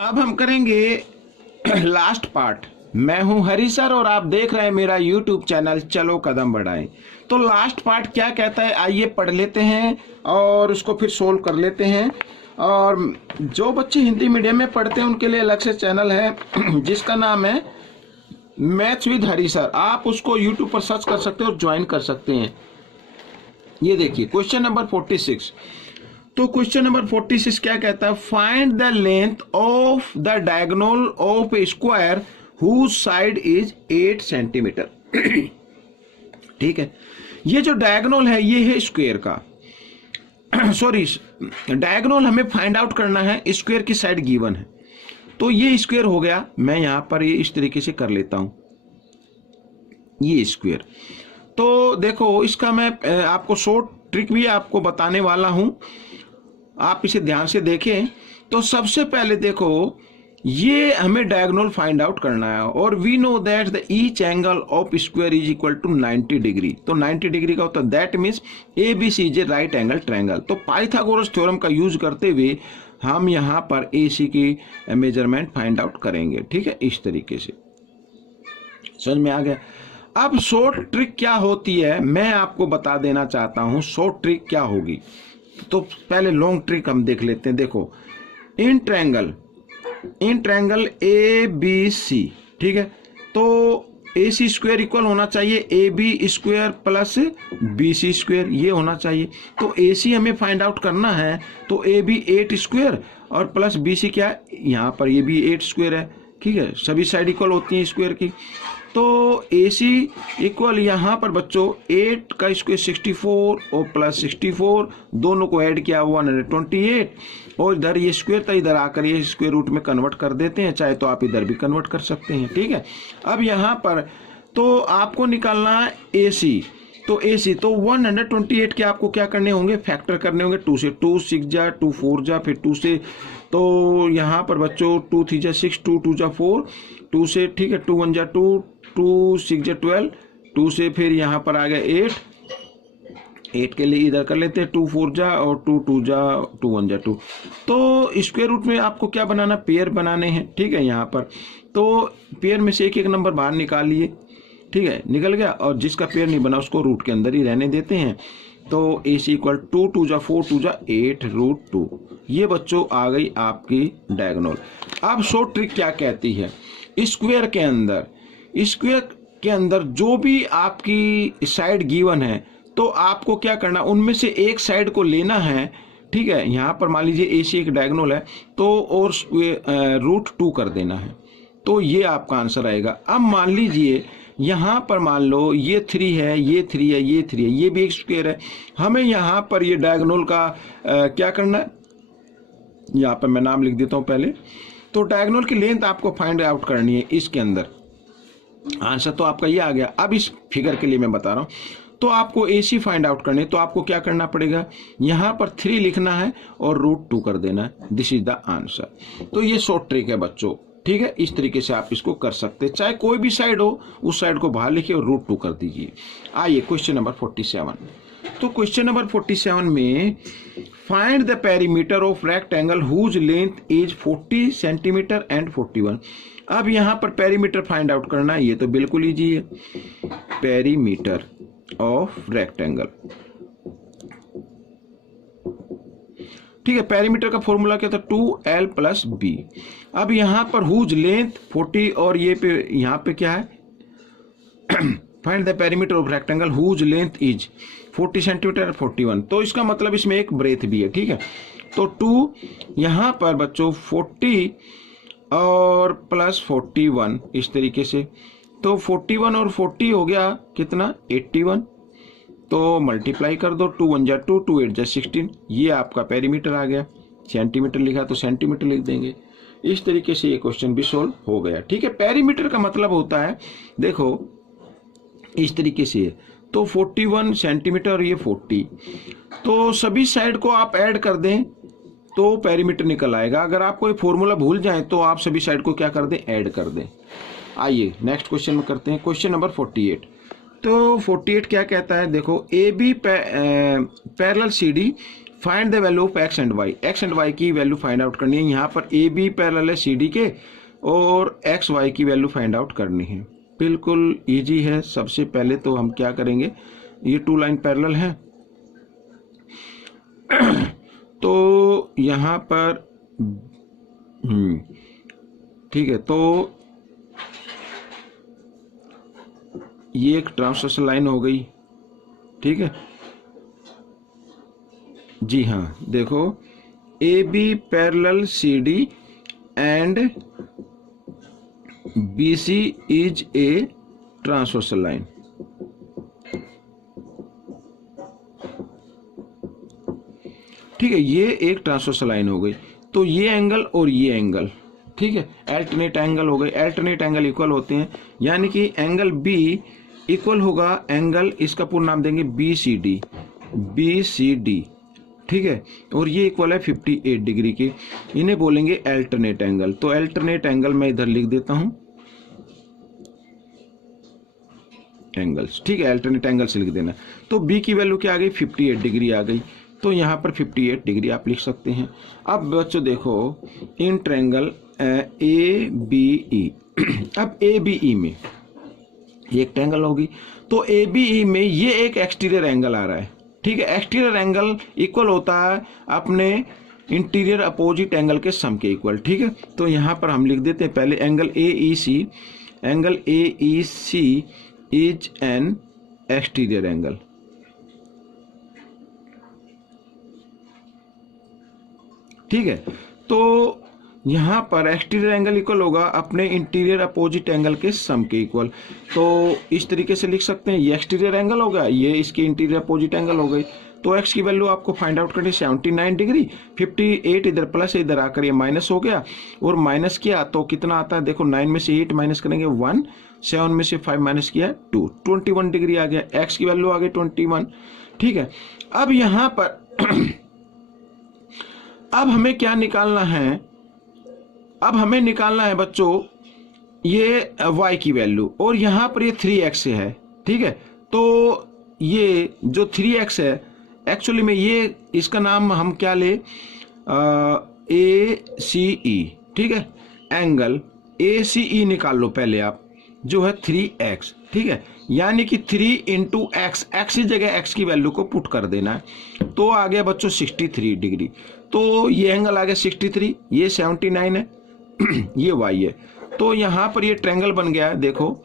अब हम करेंगे लास्ट पार्ट। मैं हूं हरी सर और आप देख रहे हैं मेरा यूट्यूब चैनल चलो कदम बढ़ाएं। तो लास्ट पार्ट क्या कहता है आइए पढ़ लेते हैं और उसको फिर सोल्व कर लेते हैं। और जो बच्चे हिंदी मीडियम में पढ़ते हैं उनके लिए अलग से चैनल है जिसका नाम है मैथ्स विद हरी सर। आप उसको यूट्यूब पर सर्च कर सकते हैं और ज्वाइन कर सकते हैं। ये देखिए क्वेश्चन नंबर 46। तो क्वेश्चन नंबर 46 क्या कहता है, find the length of the diagonal of a square whose side is 8 centimetre. ठीक है, ये जो डायगोनल है ये है स्क्वायर का सॉरी डायगोनल हमें फाइंड आउट करना है, स्क्वायर की साइड गिवन है। तो ये स्क्वायर हो गया, मैं यहां पर ये इस तरीके से कर लेता हूं, ये स्क्वायर। तो देखो इसका मैं आपको शॉर्ट ट्रिक भी आपको बताने वाला हूं, आप इसे ध्यान से देखें। तो सबसे पहले देखो ये हमें डायगोनल फाइंड आउट करना है और we know that the each angle of square is equal to 90 degree. तो 90 डिग्री का होता है that means A B C is a right angle triangle. तो पाइथागोरस थ्योरम का यूज करते हुए हम यहाँ पर ए सी की मेजरमेंट फाइंड आउट करेंगे। ठीक है, इस तरीके से समझ में आ गया। अब शॉर्ट ट्रिक क्या होती है मैं आपको बता देना चाहता हूं, शॉर्ट ट्रिक क्या होगी। तो पहले लॉन्ग ट्रिक हम देख लेते हैं। देखो इन ट्रायंगल ए बी सी, ठीक है, तो ए सी स्क्वायर इक्वल होना चाहिए A B square plus B C square, ये होना चाहिए। तो ए सी हमें फाइंड आउट करना है, तो ए बी 8 स्क्वायर और प्लस बी सी क्या है, यहाँ पर ये भी 8 स्क्वायर है। ठीक है, सभी साइड इक्वल होती हैं स्क्वायर की। तो ए सी इक्वल यहाँ पर बच्चों 8 का स्क्वायर 64 और प्लस 64, दोनों को ऐड किया 128 और इधर ये स्क्वायर था, इधर आकर ये स्क्वायर रूट में कन्वर्ट कर देते हैं, चाहे तो आप इधर भी कन्वर्ट कर सकते हैं। ठीक है, अब यहाँ पर तो आपको निकालना है ए सी। तो ए सी तो 128 के आपको क्या करने होंगे, फैक्टर करने होंगे 2 से। 2 6 जा 2 4 जा फिर 2 से, तो यहाँ पर बच्चों 2 3 जा 6 2 2 जा 4 2 से, ठीक है, 2 1 जा 2 2 6 जा 12 2 से, फिर यहाँ पर आ गया 8 के लिए इधर कर लेते हैं 2 4 जा और 2 2 जा 2 1 जा 2। तो स्क्वायर रूट में आपको क्या बनाना, पेयर बनाने हैं। ठीक है, यहाँ पर तो पेयर में से एक एक नंबर बाहर निकाल लिए। ठीक है, निकल गया, और जिसका पेयर नहीं बना उसको रूट के अंदर ही रहने देते हैं। तो ए सी इक्वल 2 2 जा 4 2 जा 8 रूट 2। ये बच्चों आ गई आपकी डायगोनल। अब शॉर्ट ट्रिक क्या कहती है, स्क्वायर के अंदर जो भी आपकी साइड गिवन है तो आपको क्या करना, उनमें से एक साइड को लेना है। ठीक है, यहाँ पर मान लीजिए ए सी एक डायगोनल है तो और रूट 2 कर देना है, तो ये आपका आंसर आएगा। अब मान लीजिए यहाँ पर मान लो ये 3 है, ये 3 है, ये 3 है, ये भी एक स्क्वायर है। हमें यहाँ पर ये डायगोनल का क्या करना है, यहाँ पर मैं नाम लिख देता हूँ पहले। तो डायगोनल की लेंथ आपको फाइंड आउट करनी है इसके अंदर। आंसर तो आपका ये आ गया। अब इस फिगर के लिए मैं बता रहा हूँ, तो आपको ए सी फाइंड आउट करनी है, तो आपको क्या करना पड़ेगा, यहाँ पर 3 लिखना है और रूट 2 कर देना है। This is the answer. तो ये शॉर्ट ट्रिक है बच्चों। ठीक है, इस तरीके से आप इसको कर सकते हैं, चाहे कोई भी साइड हो उस साइड को बाहर लिखिए और रूट 2 कर दीजिए। आइए क्वेश्चन नंबर 47। तो क्वेश्चन नंबर 47 में find the perimeter of rectangle whose length is 40 centimetre and 41। अब यहाँ पर पेरीमीटर फाइंड आउट करना है, ये तो बिल्कुल ईजी है। पेरीमीटर ऑफ रेक्टेंगल, ठीक है, पेरीमीटर का फॉर्मूला क्या था, 2l प्लस बी। अब यहाँ पर हुज लेंथ 40 और ये पे यहाँ पे क्या है find the perimeter of rectangle whose length is 40 centimetre 41। तो इसका मतलब इसमें एक ब्रेथ भी है। ठीक है, तो 2 यहाँ पर बच्चों 40 और प्लस 41 इस तरीके से, तो 41 और 40 हो गया कितना 81। तो मल्टीप्लाई कर दो, 2 1 जा 2 2 8 जा 16, ये आपका पेरीमीटर आ गया। सेंटीमीटर लिखा तो सेंटीमीटर लिख देंगे। इस तरीके से ये क्वेश्चन भी सोल्व हो गया। ठीक है, पेरीमीटर का मतलब होता है, देखो इस तरीके से, तो 41 सेंटीमीटर और ये 40, तो सभी साइड को आप ऐड कर दें तो पेरीमीटर निकल आएगा। अगर आप कोई फॉर्मूला भूल जाएं तो आप सभी साइड को क्या कर दें, ऐड कर दें। आइए नेक्स्ट क्वेश्चन में करते हैं, क्वेश्चन नंबर 48। तो 48 क्या कहता है, देखो A B parallel C D find the value of x and y की वैल्यू फाइंड आउट करनी है। यहाँ पर ए बी पैरेलल है सी डी के और एक्स वाई की वैल्यू फाइंड आउट करनी है। बिल्कुल इजी है। सबसे पहले तो हम क्या करेंगे, ये 2 लाइन पैरेलल है तो यहाँ पर ठीक है, तो ये एक ट्रांसवर्सल लाइन हो गई। ठीक है जी हाँ, देखो A B parallel C D and B C is a transversal line. ठीक है, ये एक ट्रांसवर्सल लाइन हो गई। तो ये एंगल और ये एंगल, ठीक है, अल्टरनेट एंगल हो गए। अल्टरनेट एंगल इक्वल होते हैं, यानी कि एंगल बी इक्वल होगा एंगल, इसका पूर्ण नाम देंगे बी सी डी। ठीक है, और ये इक्वल है 58 डिग्री के, इन्हें बोलेंगे अल्टरनेट एंगल। तो अल्टरनेट एंगल मैं इधर लिख देता हूं एंगल्स। ठीक है, अल्टरनेट एंगल से लिख देना। तो बी की वैल्यू क्या आ गई, 58 डिग्री आ गई। तो यहाँ पर 58 डिग्री आप लिख सकते हैं। अब बच्चों देखो in triangle A B E अब ए बी ई में ये एक ट्रायंगल होगी, तो ए बी ई में ये एक एक्सटीरियर एंगल आ रहा है। ठीक है, एक्सटीरियर एंगल इक्वल होता है अपने इंटीरियर अपोजिट एंगल के सम के इक्वल। ठीक है, तो यहाँ पर हम लिख देते हैं पहले angle A E C is an exterior angle. ठीक है, तो यहाँ पर एक्सटीरियर एंगल इक्वल होगा अपने इंटीरियर अपोजिट एंगल के सम के इक्वल। तो इस तरीके से लिख सकते हैं, ये एक्सटीरियर एंगल हो गया, ये इसके इंटीरियर अपोजिट एंगल हो गई। तो एक्स की वैल्यू आपको फाइंड आउट करनी 79 डिग्री। 58 इधर प्लस है, इधर आकर ये माइनस हो गया, और माइनस किया तो कितना आता है, देखो 9 में से 8 माइनस करेंगे 1, 7 में से 5 माइनस किया 2, 21 डिग्री आ गया। एक्स की वैल्यू आ गई 21। ठीक है, अब यहाँ पर अब हमें क्या निकालना है, अब हमें निकालना है बच्चों ये y की वैल्यू, और यहाँ पर ये 3x है। ठीक है, तो ये जो 3x है एक्चुअली में ये इसका नाम हम क्या ले, ए सी ई। ठीक है, एंगल ए सी ई निकाल लो पहले आप, जो है 3x। ठीक है, यानी कि 3 इंटू एक्स, एक्स की जगह एक्स की वैल्यू को पुट कर देना है। तो आ गया बच्चों 63 डिग्री। तो ये एंगल आ गया 63, ये 79 है ये y है। तो यहां पर ये ट्रायंगल बन गया है, देखो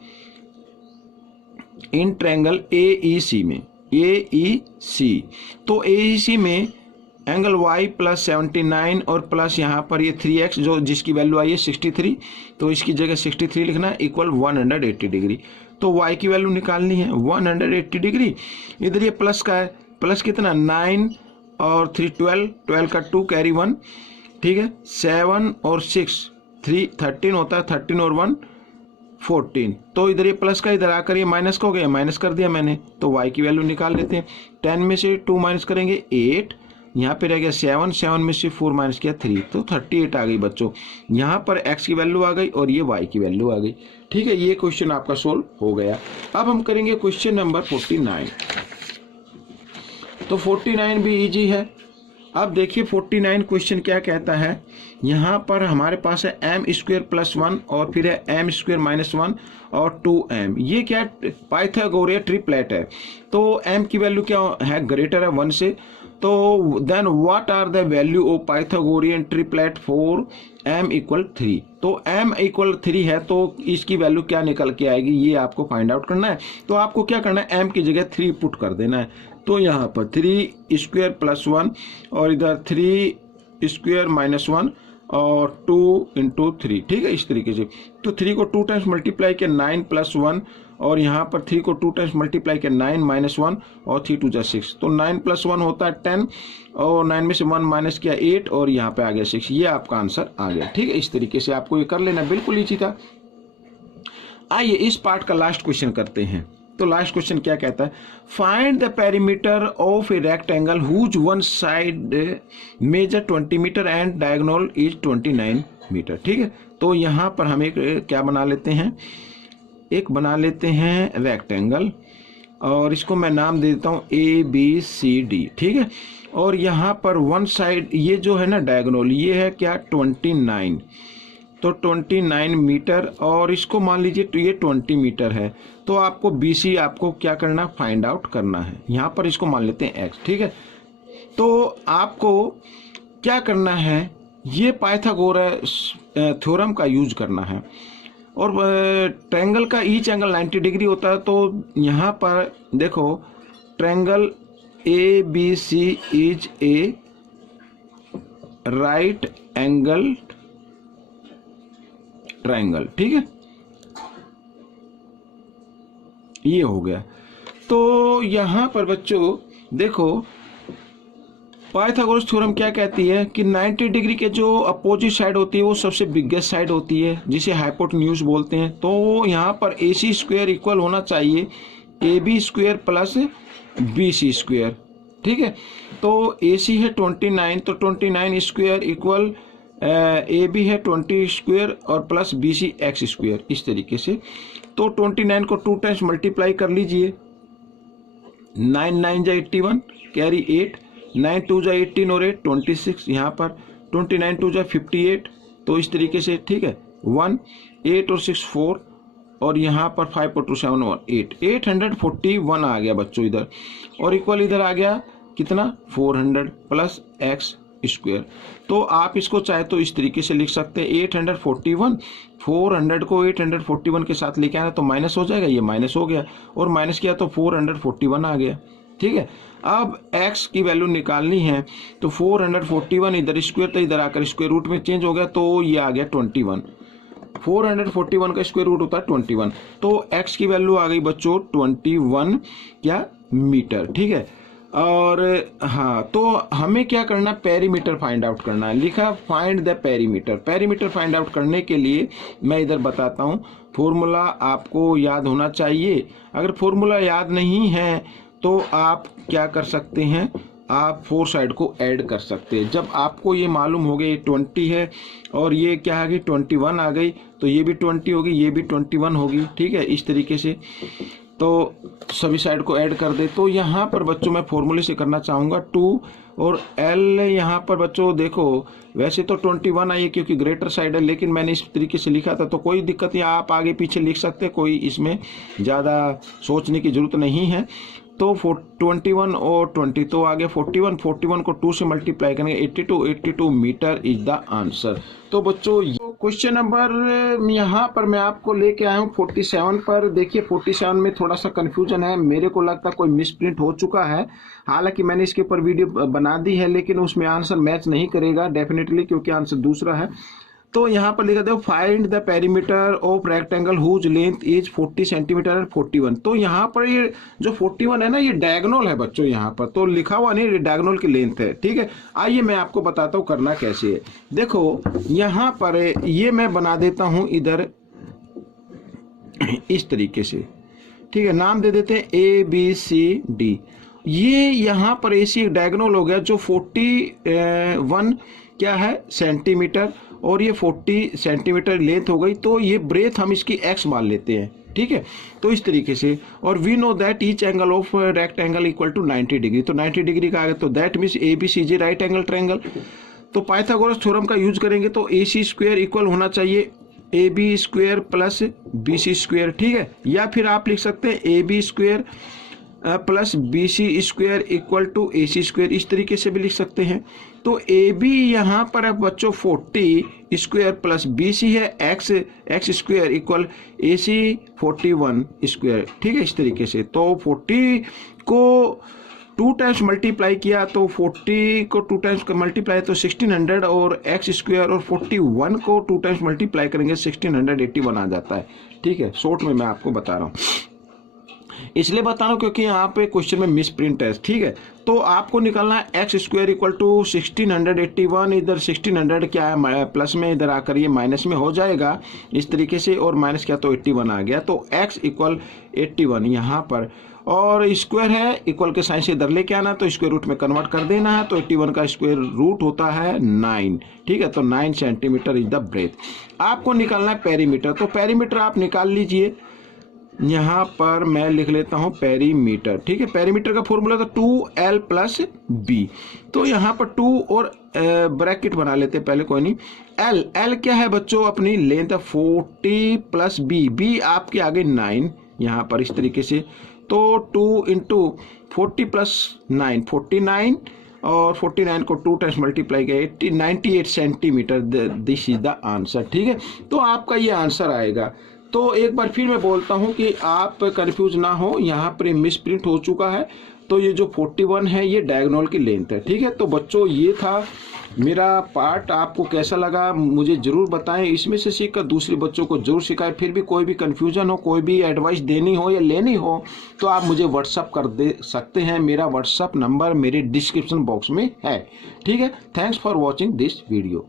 इन ट्रायंगल AEC में, AEC, तो AEC में एंगल y प्लस 79 और प्लस यहाँ पर ये 3x जो जिसकी वैल्यू आई है 63, तो इसकी जगह 63 लिखना है, इक्वल 180 डिग्री। तो y की वैल्यू निकालनी है 180 डिग्री। इधर ये प्लस का है, प्लस कितना 9 और 3 12, 12 का 2 कैरी 1। ठीक है, 7 और 6 3 13 होता है, 13 और 1 14। तो इधर ये प्लस का इधर आकर ये माइनस का हो गया, माइनस कर दिया मैंने। तो y की वैल्यू निकाल लेते हैं। 10 में से 2 माइनस करेंगे 8, यहाँ पे रह गया 7, 7 में से 4 माइनस किया 3, तो 38 आ गई बच्चों। यहाँ पर x की वैल्यू आ गई और ये y की वैल्यू आ गई। ठीक है, ये क्वेश्चन आपका सोल्व हो गया। अब हम करेंगे क्वेश्चन नंबर 49। तो 49 भी इजी है। अब देखिए 49 क्वेश्चन क्या कहता है, यहाँ पर हमारे पास है m² + 1 और फिर है m² - 1 और 2m। ये क्या पाइथागोरियन ट्रिपलेट है। तो m की वैल्यू क्या है, ग्रेटर है 1 से। तो then what are the value of Pythagorean triplet for m = 3। तो m = 3 है, तो इसकी वैल्यू क्या निकल के आएगी ये आपको फाइंड आउट करना है। तो आपको क्या करना है, m की जगह 3 पुट कर देना है। तो यहाँ पर 3² + 1 और इधर 3² - 1 और 2 × 3। ठीक है, इस तरीके से। तो 3 को 2 टाइम्स मल्टीप्लाई किया 9 + 1, और यहाँ पर 3 को 2 टाइम्स मल्टीप्लाई किया 9 - 1 और 3 × 2 = 6। तो 9 + 1 होता है 10, और 9 में से 1 माइनस किया 8, और यहाँ पे आ गया 6। ये आपका आंसर आ गया। ठीक है, इस तरीके से आपको ये कर लेना, बिल्कुल ईजी था। आइए इस पार्ट का लास्ट क्वेश्चन करते हैं। तो लास्ट क्वेश्चन क्या कहता है, find the perimeter of a rectangle whose one side measure 20 metre and diagonal is 29 metre. ठीक है, तो यहाँ पर हम एक क्या बना लेते हैं, एक बना लेते हैं रेक्टेंगल, और इसको मैं नाम दे देता हूँ ABCD। ठीक है, और यहाँ पर वन साइड ये जो है ना डायगोनल, ये है क्या 29, तो 29 मीटर, और इसको मान लीजिए तो ये 20 मीटर है। तो आपको BC आपको क्या करना, फाइंड आउट करना है। यहाँ पर इसको मान लेते हैं x, ठीक है। तो आपको क्या करना है, ये पाइथागोरस थ्योरम का यूज करना है। और ट्रायंगल का ईच एंगल 90 डिग्री होता है। तो यहाँ पर देखो triangle ABC is a right angle triangle, ठीक है, ये हो गया। तो यहाँ पर बच्चों देखो पाइथागोरस थ्योरम क्या कहती है कि 90 डिग्री के जो अपोजिट साइड होती है वो सबसे बिगेस्ट साइड होती है, जिसे हाइपोटेन्यूज बोलते हैं। तो यहाँ पर AC स्क्वायर इक्वल होना चाहिए AB square plus BC square, ठीक है। तो AC है 29, तो 29 स्क्वायर इक्वल AB है 20 स्क्वायर और प्लस BC x स्क्वायर, इस तरीके से। तो 29 को 2 टाइम्स मल्टीप्लाई कर लीजिए, 9 9 जा 81, कैरी 8, 9 2 जा 18 और 8 26, यहाँ पर 29 2 जा 58, तो इस तरीके से, ठीक है। 1 8 और 6 4, और यहाँ पर 5 और 2 7 और 8, 841 आ गया बच्चों इधर, और इक्वल इधर आ गया कितना 400 प्लस x स्क्वायर। तो आप इसको चाहे तो इस तरीके से लिख सकते हैं 841, 400 को 841 के साथ लेके आना तो माइनस हो जाएगा, ये माइनस हो गया, और माइनस किया तो 441 आ गया, ठीक है। अब x की वैल्यू निकालनी है, तो 441 इधर स्क्वायर, तो इधर आकर स्क्वायर रूट में चेंज हो गया, तो ये आ गया 21। 441 का स्क्वायर रूट होता है 21, तो x की वैल्यू आ गई बच्चों 21 क्या मीटर, ठीक है। और हाँ, तो हमें क्या करना, पेरीमीटर फाइंड आउट करना है। लिखा find the perimeter. Perimeter find out करने के लिए मैं इधर बताता हूँ, फॉर्मूला आपको याद होना चाहिए। अगर फॉर्मूला याद नहीं है तो आप क्या कर सकते हैं, आप 4 साइड को ऐड कर सकते हैं। जब आपको ये मालूम हो गया ये 20 है और ये क्या आ गई 21 आ गई, तो ये भी 20 होगी, ये भी 21 होगी, ठीक है, इस तरीके से। तो सभी साइड को ऐड कर दे। तो यहाँ पर बच्चों मैं फॉर्मूले से करना चाहूँगा 2 और L। यहाँ पर बच्चों देखो वैसे तो 21 आई है क्योंकि ग्रेटर साइड है, लेकिन मैंने इस तरीके से लिखा था, तो कोई दिक्कत नहीं, आप आगे पीछे लिख सकते, कोई इसमें ज़्यादा सोचने की जरूरत नहीं है। तो 21 और 20 तो आ गया 41, 41 को 2 से मल्टीप्लाई करेंगे 82 मीटर इज द आंसर। तो बच्चों क्वेश्चन नंबर यहाँ पर मैं आपको लेके आया हूँ 47 पर। देखिए 47 में थोड़ा सा कंफ्यूजन है, मेरे को लगता है कोई मिसप्रिंट हो चुका है। हालांकि मैंने इसके ऊपर वीडियो बना दी है, लेकिन उसमें आंसर मैच नहीं करेगा डेफिनेटली, क्योंकि आंसर दूसरा है। तो यहाँ पर लिखा था find the perimeter of rectangle whose length is 40 centimetre 41। तो यहाँ पर ये जो 41 है ना, ये डायगोनल है बच्चों, यहाँ पर तो लिखा हुआ नहीं, ये डायगोनल की लेंथ है, ठीक है। आइए मैं आपको बताता हूँ करना कैसे है। देखो यहाँ पर ये मैं बना देता हूँ इधर इस तरीके से, ठीक है। नाम दे देते हैं ABCD। ये यहाँ पर AC एक डायगोनल हो गया जो 41 क्या है सेंटीमीटर, और ये 40 सेंटीमीटर लेंथ हो गई। तो ये ब्रेथ हम इसकी x मान लेते हैं, ठीक है। तो इस तरीके से, और we know that each angle of rectangle equal to 90 degree. तो 90 डिग्री का आ गया, तो that means ABCD right angle triangle. तो पाइथागोरस थ्योरम का यूज करेंगे तो AC स्क्वायर इक्वल होना चाहिए AB square plus BC square, ठीक है। या फिर आप लिख सकते हैं AB square plus BC square equal to AC square, इस तरीके से भी लिख सकते हैं। तो AB यहाँ पर है बच्चों 40 स्क्वायर प्लस BC है x square equal AC 41 square, ठीक है, इस तरीके से। तो 40 को 2 टाइम्स मल्टीप्लाई किया तो 40 को 2 टाइम्स मल्टीप्लाई तो 1600, और x स्क्वायर और 41 को 2 टाइम्स मल्टीप्लाई करेंगे 1681 आ जाता है, ठीक है। शॉर्ट में मैं आपको बता रहा हूँ, इसलिए बता रहा हूँ क्योंकि यहाँ पे क्वेश्चन में मिस प्रिंट है, ठीक है। तो आपको निकालना है x स्क्वायर इक्वल टू 1681, इधर 1600 क्या है प्लस में, इधर आकर ये माइनस में हो जाएगा इस तरीके से, और माइनस क्या तो 81 आ गया। तो x इक्वल 81 यहाँ पर, और स्क्वायर है इक्वल के साइन से इधर लेके आना, तो स्क्वायर रूट में कन्वर्ट कर देना है। तो 81 का स्क्वायर रूट होता है 9, ठीक है। तो 9 सेंटीमीटर इज द ब्रेथ। आपको निकालना है पेरीमीटर। तो पेरीमीटर आप निकाल लीजिए, यहाँ पर मैं लिख लेता हूँ पेरीमीटर, ठीक है। पेरीमीटर का फॉर्मूला था 2l प्लस बी। तो यहाँ पर 2 और ब्रैकेट बना लेते हैं पहले, कोई नहीं। l क्या है बच्चों, अपनी लेंथ है 40 प्लस बी आपके आगे 9 यहाँ पर इस तरीके से। तो 2 इंटू 40 प्लस 9 49, और 49 को 2 टाइम्स मल्टीप्लाई किया 98 centimetre. This is the answer, ठीक है। तो आपका ये आंसर आएगा। तो एक बार फिर मैं बोलता हूँ कि आप कंफ्यूज ना हो, यहाँ पर मिस प्रिंट हो चुका है। तो ये जो 41 है ये डायगोनल की लेंथ है, ठीक है। तो बच्चों ये था मेरा पार्ट, आपको कैसा लगा मुझे ज़रूर बताएं। इसमें से सीखकर दूसरे बच्चों को जरूर सिखाएं। फिर भी कोई भी कन्फ्यूजन हो, कोई भी एडवाइस देनी हो या लेनी हो, तो आप मुझे व्हाट्सअप कर दे सकते हैं। मेरा व्हाट्सअप नंबर मेरे डिस्क्रिप्शन बॉक्स में है, ठीक है। Thanks for watching this video.